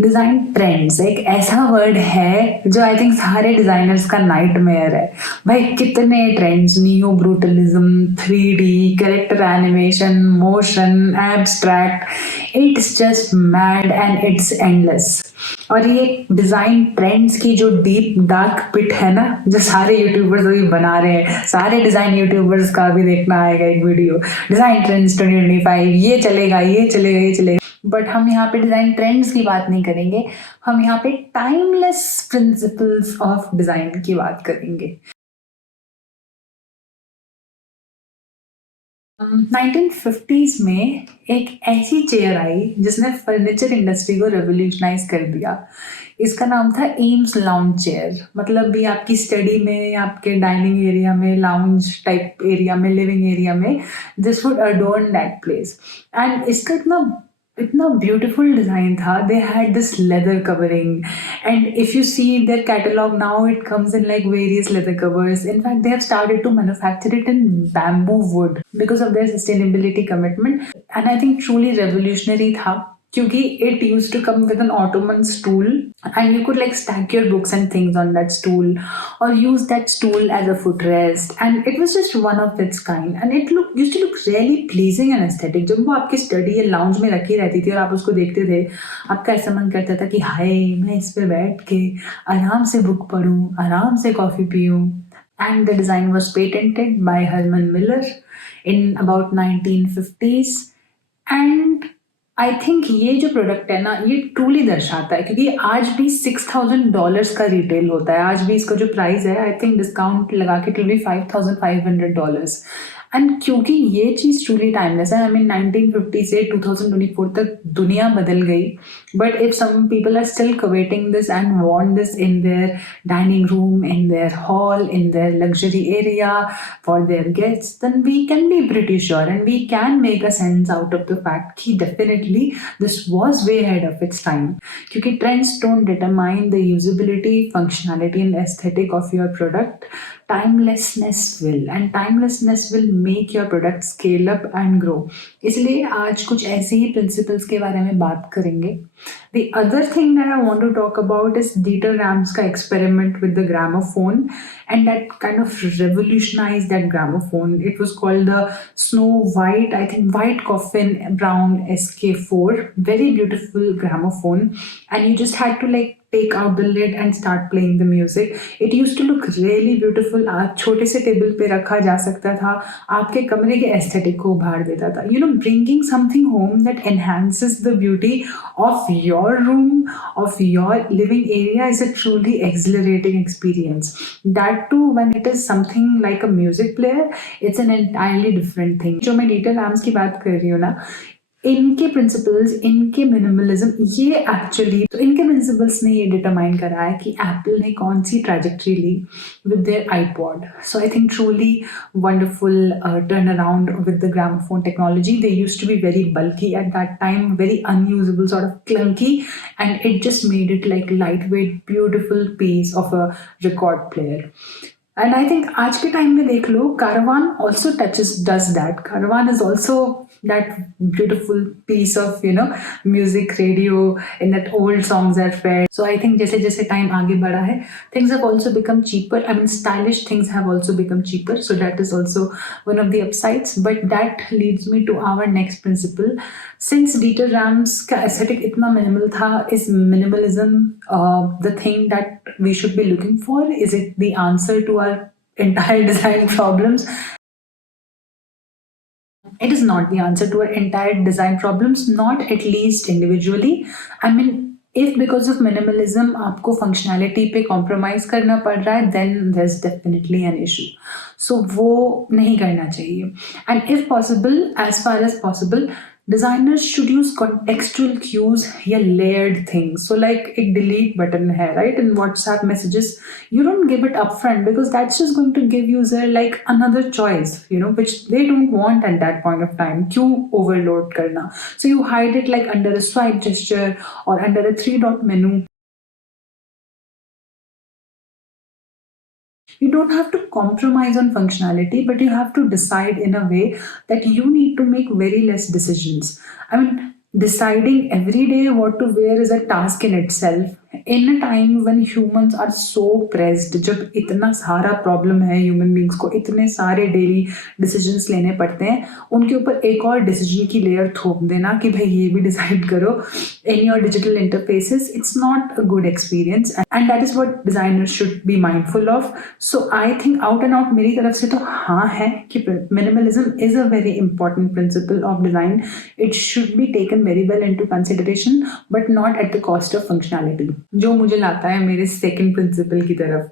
Design trends एक ऐसा word है जो आई थिंक सारे डिजाइनर्स का नाइटमेयर है। भाई कितने trends, neo brutalism, 3D, character animation, motion, abstract, it's just mad and it's endless. और ये डिजाइन ट्रेंड्स की जो डीप डार्क पिट है ना, जो सारे यूट्यूबर्स अभी बना रहे हैं, सारे डिजाइन यूट्यूबर्स का भी देखना आएगा एक वीडियो, डिजाइन ट्रेंड्स 2025, ये चलेगा ये चलेगा ये चलेगा। बट हम यहाँ पे डिजाइन ट्रेंड्स की बात नहीं करेंगे, हम यहाँ पे टाइमलेस प्रिंसिपल्स ऑफ डिजाइन की बात करेंगे। 1950s में एक ऐसी चेयर आई जिसने फर्नीचर इंडस्ट्री को रेवोल्यूशनाइज कर दिया। इसका नाम था एम्स लाउंज चेयर। मतलब भी आपकी स्टडी में, आपके डाइनिंग एरिया में, लाउंज टाइप एरिया में, लिविंग एरिया में, this would adorn that place. And इसका इतना इतना ब्यूटीफुल डिजाइन था। They had this leather covering and if you see their catalogue now it comes in like various leather covers. In fact, they have started to manufacture it in bamboo wood because of their sustainability commitment. And I think truly revolutionary था क्योंकि it used to come with an Ottoman stool and you could like stack your books and things on that stool or use that stool as a footrest, and it was just one of its kind and it used to look really pleasing and aesthetic। जब वो आपकी study या lounge में रखी रहती थी और आप उसको देखते थे, आपका ऐसा मन करता था कि हाय मैं इस पे बैठ के आराम से बुक पढूं, आराम से coffee पीऊं। And the design was patented by Herman Miller in about 1950s। And I think ये जो प्रोडक्ट है ना, ये ट्रूली दर्शाता है क्योंकि आज भी $6,000 का रिटेल होता है। आज भी इसका जो प्राइस है आई थिंक डिस्काउंट लगा के ट्रूली $5,500। एंड क्योंकि ये चीज़ ट्रूली टाइमलेस है, आई मीन 1950 से 2024 तक दुनिया बदल गई, but if some people are still coveting this and want this in their dining room, in their hall, in their luxury area for their guests, then we can be pretty sure and we can make a sense out of the fact कि definitely this was way head of its time. क्योंकि trends don't determine the usability, functionality and aesthetic of your product, timelessness will, and timelessness will make your product scale up and grow। इसलिए आज कुछ ऐसे ही principles के बारे में बात करेंगे। The other thing that I want to talk about is Dieter Rams का experiment with the gramophone, and that kind of revolutionized that gramophone। It was called the Snow White, I think White Coffin Brown SK4, very beautiful gramophone, and you just had to like take out the lid and start playing the music। It used to look really beautiful। आज छोटे से table पे रखा जा सकता था, आपके कमरे के एस्थेटिक को उभार देता था। You know, bringing something home that enhances the beauty of your room, of your living area is a truly exhilarating experience। That too when it is something like a music player, it's an entirely different thing। जो मैं Dieter Rams की बात कर रही हूँ ना, इनके principles, इनके मिनिमलिज्म, ये एक्चुअली तो इनके प्रिंसिपल्स ने ये डिटरमाइन करा है कि एप्पल ने कौन सी ट्रैजेक्टरी ली with their iPod. So I think truly wonderful turn around with the gramophone technology. They used to be very bulky at that time, very unusable, sort of clunky, and it just made it like light weight beautiful piece of a record player. And I think आज के time में देख लो, Carvaan also does that. Carvaan is also that beautiful piece of, you know, music radio in that old songs are fair। So I think जैसे जैसे time आगे बढ़ा है, things have also become cheaper। I mean stylish things have also become cheaper, so that is also one of the upsides। But that leads me to our next principle। Since Dieter Rams का aesthetic इतना minimal था, is minimalism the thing that we should be looking for? Is it the answer to our entire design problems? It is not the answer to our entire design problems, not at least individually। I mean, if because of minimalism आपको functionality पे compromise करना पड़ रहा है, then there's definitely an issue। So वो नहीं करना चाहिए। And if possible, as far as possible, designers should use contextual cues या layered things। So like एक delete button है, right, in WhatsApp messages, you don't give it upfront because that's just going to give user like another choice, you know, which they don't want at that point of time। क्यों overload करना? So you hide it like under a swipe gesture or under a 3-dot menu। You don't have to compromise on functionality, but you have to decide in a way that you need to make very less decisions। I mean, Deciding every day what to wear is a task in itself. In a time when humans are so pressed, जब इतना सारा problem है human beings को, इतने सारे daily decisions लेने पड़ते हैं, उनके ऊपर एक और डिसीजन की लेयर थोप देना कि भाई ये भी डिसाइड करो in your digital interfaces, it's not a good experience and that is what designers should be mindful of. So I think out and out मेरी तरफ से तो हाँ है कि minimalism is a very important principle of design. It should be taken very well into consideration but not at the cost of functionality. जो मुझे लाता है मेरे सेकंड प्रिंसिपल की तरफ,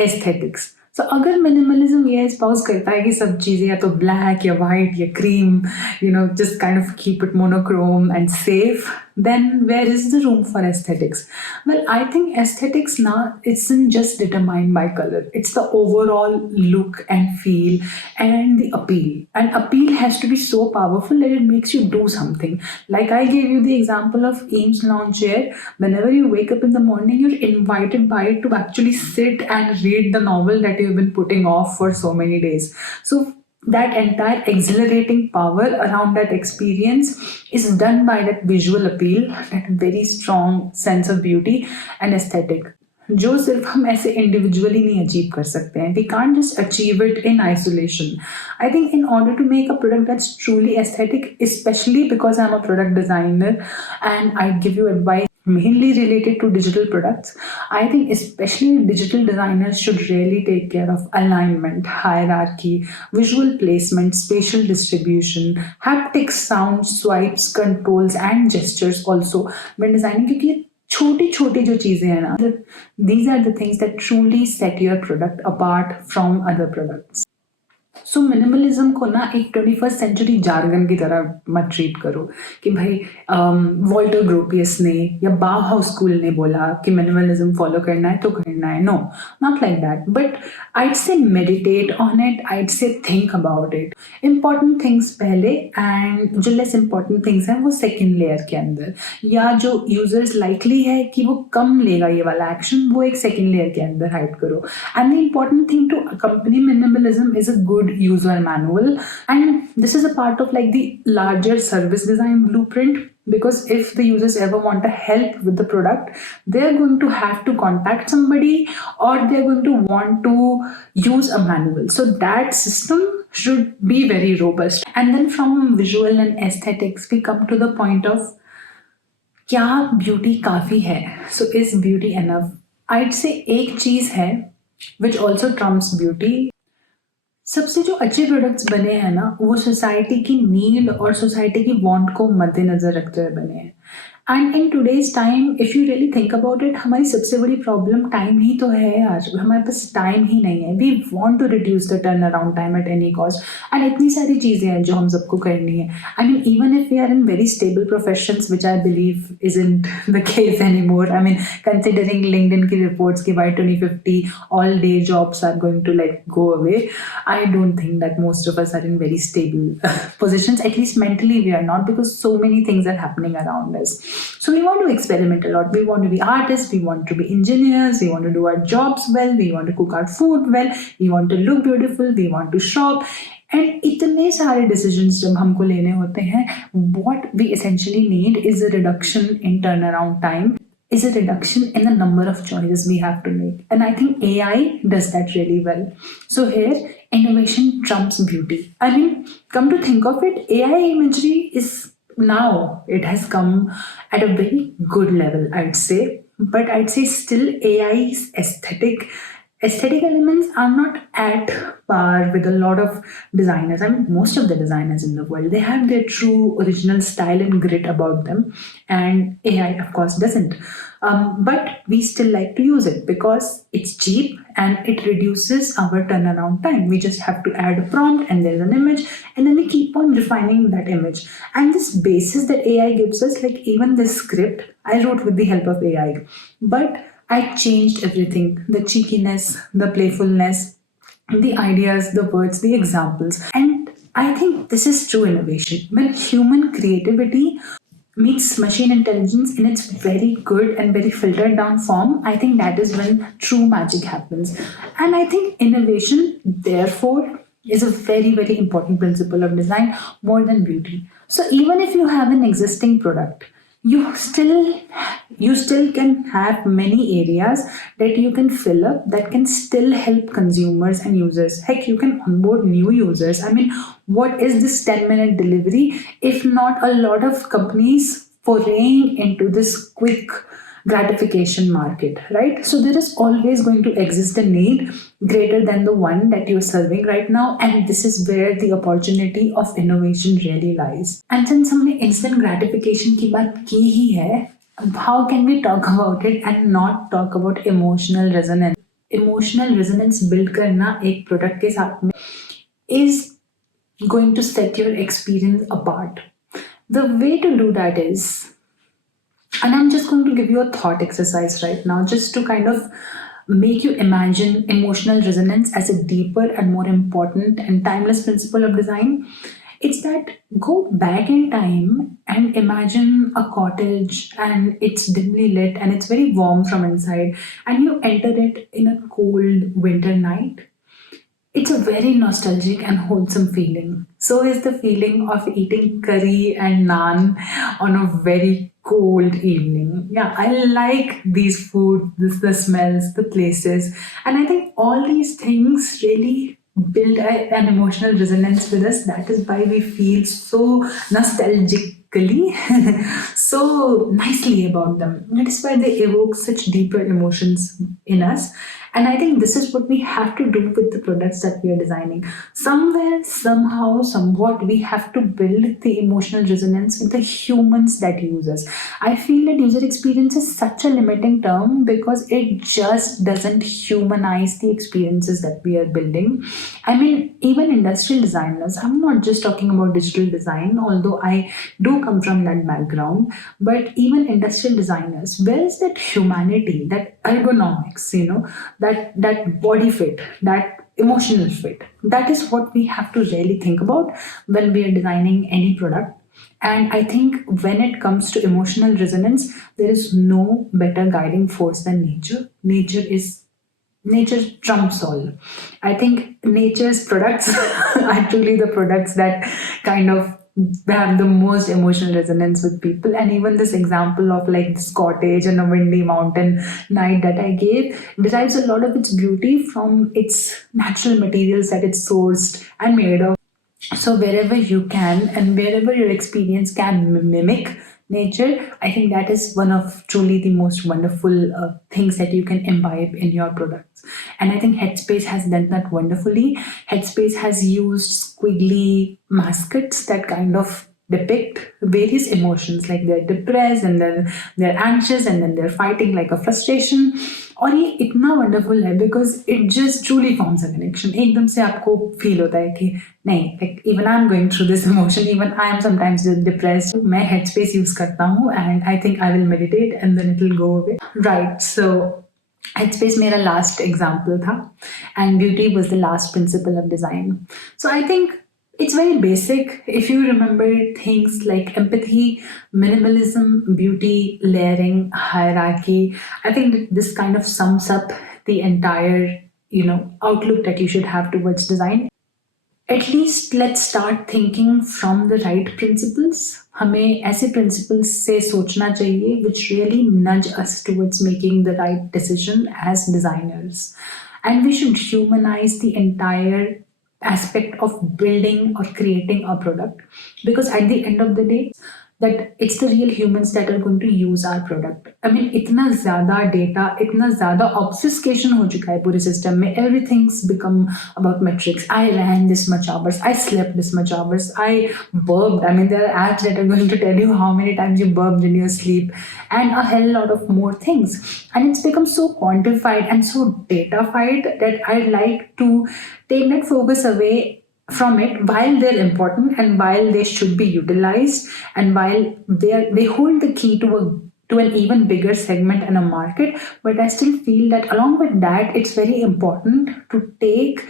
एस्थेटिक्स. सो अगर मिनिमलिज्म ये एस्पाउस करता है कि सब चीज़ें या तो ब्लैक या वाइट या cream, just kind of keep it monochrome and safe, then where is the room for aesthetics? Well, I think aesthetics now isn't just determined by color. It's the overall look and feel and the appeal. And appeal has to be so powerful that it makes you do something. Like I gave you the example of Eames lounge chair. Whenever you wake up in the morning, you're invited by it to actually sit and read the novel that you've been putting off for so many days. So that entire exhilarating power around that experience is done by that visual appeal, that very strong sense of beauty and aesthetic, जो सिर्फ हम ऐसे individually नहीं achieve कर सकते हैं. We can't just achieve it in isolation. I think in order to make a product that's truly aesthetic, specially because I am a product designer and I give you advice mainly related to digital products, I think especially digital designers should really take care of alignment, hierarchy, visual placement, spatial distribution, haptics, sound, swipes, controls and gestures also when designing, क्योंकि छोटी छोटी जो चीज़ें हैं ना, these are the things that truly set your product apart from other products. So minimalism को ना एक 21st सेंचुरी जार्गन की तरह मत ट्रीट करो कि भाई वॉल्टर ग्रोपियस ने या बाउहाउस स्कूल ने बोला कि मिनिमलिज्म फॉलो करना है तो करना है. No, not like that. But I'd say meditate on it, I'd say think about it. Important things पहले एंड जो लेस इंपॉर्टेंट थिंग्स हैं वो सेकेंड लेयर के अंदर, या जो यूजर्स लाइकली है कि वो कम लेगा ये वाला एक्शन, वो एक सेकेंड लेयर के अंदर हाइड करो. And the important thing to accompany minimalism is a good user manual, and this is a part of like the larger service design blueprint, because if the users ever want to help with the product, they're going to have to contact somebody or they're going to want to use a manual. So that system should be very robust. And then from visual and aesthetics we come to the point of क्या beauty काफ़ी है. So is beauty enough? I'd say एक चीज़ है which also trumps beauty. सबसे जो अच्छे products बने हैं ना, वो सोसाइटी की नीड और सोसाइटी की वांट को मद्देनजर रखते हुए बने हैं. And in today's time if you really think about it, हमारी सबसे बड़ी प्रॉब्लम टाइम ही तो है यार. हमारे पास टाइम ही नहीं है. We want to reduce the turn around time at any cost, and इतनी सारी चीज़ें हैं जो हम सबको करनी है. I mean even if we are in very stable professions which I believe isn't the case any more. I mean considering LinkedIn की रिपोर्ट्स की by 2050 all the jobs are going to like go away. I don't think that most of us are in very stable positions, at least mentally we are not, because so many things are happening around us. So we want to experiment a lot. We want to be artists, we want to be engineers, we want to do our jobs well, we want to cook our food well, we want to look beautiful, we want to shop. And इतने सारे decisions जब हमको लेने होते हैं, what we essentially need is a reduction in turnaround time, is a reduction in the number of choices we have to make. And I think AI does that really well. So here, innovation trumps beauty. I mean, come to think of it, AI imagery is now, it has come at a very good level, I'd say. But I'd say still AI's aesthetic elements are not at par with a lot of designers. I mean, most of the designers in the world, they have their true original style and grit about them, and AI of course doesn't. But we still like to use it because it's cheap and it reduces our turnaround time. We just have to add a prompt and there's an image, and then we keep on refining that image. And this basis that AI gives us, like even this script I wrote with the help of AI, but I changed everything, the cheekiness, the playfulness, the ideas, the words, the examples. And I think this is true innovation. When human creativity meets machine intelligence in its very good and very filtered down form, I think that is when true magic happens. And I think innovation, therefore, is a very, very important principle of design more than beauty. So even if you have an existing product, you still you still can have many areas that you can fill up that can still help consumers and users. Heck, you can onboard new users. I mean, what is this 10-minute delivery if not a lot of companies foraying into this quick gratification market, right? So there is always going to exist a need greater than the one that you're serving right now, and this is where the opportunity of innovation really lies. And since हमने instant gratification की बात की ही है, how can we talk about it and not talk about emotional resonance? Emotional resonance build करना एक product के साथ में is going to set your experience apart. The way to do that is, and I'm just going to give you a thought exercise right now, just to kind of make you imagine emotional resonance as a deeper and more important and timeless principle of design. It's that go back in time and imagine a cottage and it's dimly lit and it's very warm from inside, and you enter it in a cold winter night. It's a very nostalgic and wholesome feeling. So is the feeling of eating curry and naan on a very cold evening. Yeah, I like these food, the smells, the places, and I think all these things really build an emotional resonance with us. That is why we feel so nostalgically, so nicely about them. That is why they evoke such deeper emotions in us. And I think this is what we have to do with the products that we are designing. Somewhere, somehow, somewhat, we have to build the emotional resonance with the humans that use us. I feel that user experience is such a limiting term because it just doesn't humanize the experiences that we are building. I mean, even industrial designers, I'm not just talking about digital design, although I do come from that background, but even industrial designers, where is that humanity, that ergonomics, that body fit, that emotional fit? That is what we have to really think about when we are designing any product. And I think when it comes to emotional resonance, there is no better guiding force than nature. Nature trumps all. I think nature's products are truly the products that kind of have the most emotional resonance with people. And even this example of like this cottage and a windy mountain night that I gave derives a lot of its beauty from its natural materials that it's sourced and made of. So wherever you can and wherever your experience can mimic nature, I think that is one of truly the most wonderful things that you can imbibe in your products. And I think Headspace has done that wonderfully. Headspace has used squiggly mascots that kind of depict various emotions, like they're depressed and then they're anxious and then they're fighting like a frustration. और ये इतना wonderful है because it just truly forms a connection. एकदम से आपको feel होता है कि नहीं, like even I am going through this emotion, even I am sometimes depressed, मैं हेड स्पेस यूज करता हूँ and I think I will meditate and then it will go away. Right, so Headspace मेरा last example था and beauty was the last principle of design. So I think it's very basic. If you remember things like empathy, minimalism, beauty, layering, hierarchy, I think that this kind of sums up the entire, outlook that you should have towards design. At least let's start thinking from the right principles. हमें ऐसे principles से सोचना चाहिए which really nudge us towards making the right decision as designers. And we should humanize the entire aspect of building or creating a product, because at the end of the day that it's the real humans that are going to use our product. I mean, इतना ज़्यादा data, इतना ज़्यादा obfuscation हो चुका है पूरे system में. Everything's become about metrics. I ran this much hours. I slept this much hours. I burped. I mean, there are apps that are going to tell you how many times you burped in your sleep and a hell lot of more things. And it's become so quantified and so datafied that I'd like to take that focus away from it. While they're important and while they should be utilized and while they hold the key to an even bigger segment and a market, but I still feel that along with that, it's very important to take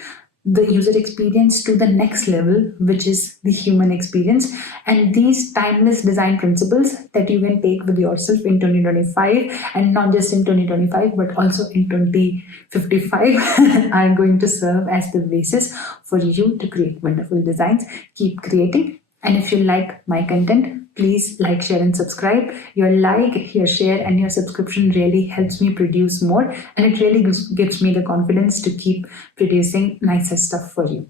the user experience to the next level, which is the human experience. And these timeless design principles that you can take with yourself in 2025, and not just in 2025 but also in 2055 are going to serve as the basis for you to create wonderful designs. Keep creating, And if you like my content, please like, share, and subscribe. Your like, your share, and your subscription really helps me produce more, and it really gives me the confidence to keep producing nicer stuff for you.